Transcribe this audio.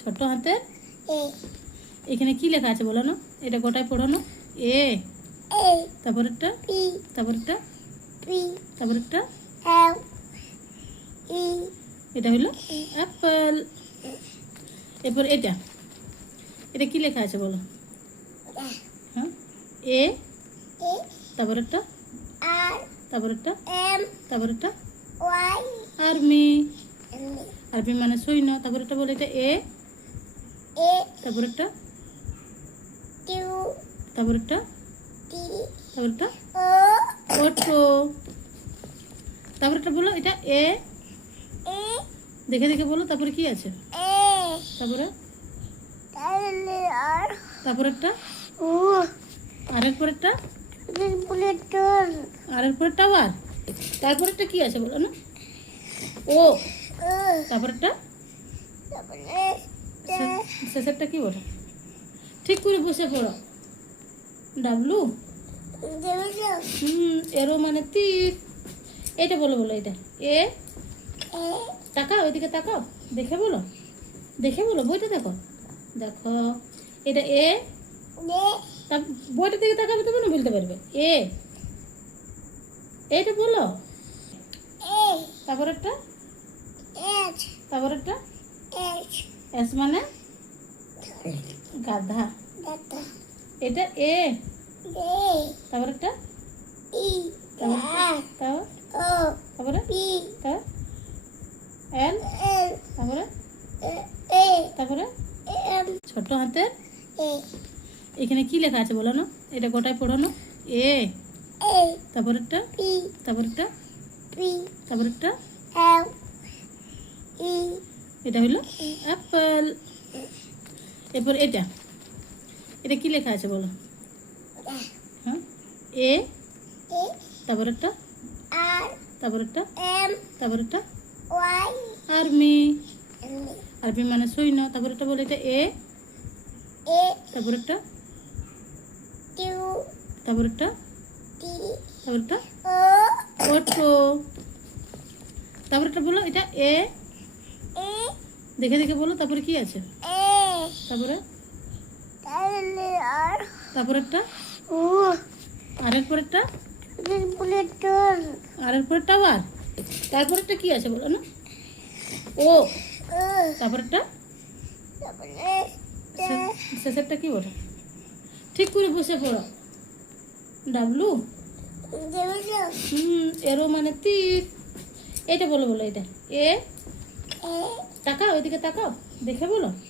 ছোট হাতের এ এখানে কি লেখা আছে বলো না, এটা গোটায় পড়ো না। এ, এ তারপরেরটা, পি তারপরেরটা, পি তারপরেরটা, এল ই এটা হলো অ্যাপল। এরপর এটা, এটা কি লেখা আছে বলো। হ্যাঁ, এ, এ তারপরেরটা, আর তারপরেরটা, এম তারপরেরটা, ওয়াই আর্মি। এম আরবি মানে সৈন্য। তারপরেরটা বলে এটা এ, এ তারপরেরটা, কিউ তারপরেরটা, টি তারপরেরটা, ও অটো। তারপরেরটা বলো এটা এ, এ দেখে দেখে বলো। তারপরে কি আছে, এ তারপরে, তাহলে আর তারপরেরটা, ও আরের পরেরটা, বুলেটন আরের পরেরটা আবার, তারপরেরটা কি আছে বলো না। ও, ও তারপরেরটা, তারপরে শেষেরটা কি বলো, ঠিক করে বসে পড়ো। ডাবলু, এরো মানে তীর। এটা বলো, বলো এটা এ, তাকাও এদিকে তাকাও, দেখে বলো, দেখে বলো, বইটা দেখো, দেখো এটা এ। বইটার দিকে তাকাবে তবে না বলতে পারবে। এ, এইটা বলো। তারপরেরটা, তারপরেরটা, এস মানে গাধা। এটা এ, তারপরেরটা, তারপরে, এল, তারপরে, তারপরে ছোট হাতের এখানে কি লেখা আছে বলো না, এটা গোটায় পড়ো না। এ, তারপরেরটা, তারপরেরটা, তারপরেরটা, এটা হলো অ্যাপল। এরপর এটা, এটা কি লেখা আছে বলো। হ্যাঁ, এ, তারপরেরটা, তারপরেরটা, তারপরেরটা, আর্মি। আরবি মানে সৈন্য। তারপরেরটা বলে এটা এ, তারপরেরটা, তারপরেরটা, তারপরেরটা, অটো। তারপরেরটা বলো এটা এ, দেখে দেখে বলো। তারপরে কি আছে, তারপরে, তারপরেরটা, আরের পরেরটা, বুলেটন আরের পরেরটা আবার, তারপরেরটা কি আছে বলো না। ও, তারপরেরটা, শেষেরটা কি বলো, ঠিক করে বসে পড়ো। ডাবলু, এরো মানে তীর। এটা বলো, বলো এটা এ, তাকাও এদিকে তাকাও, দেখে বলো।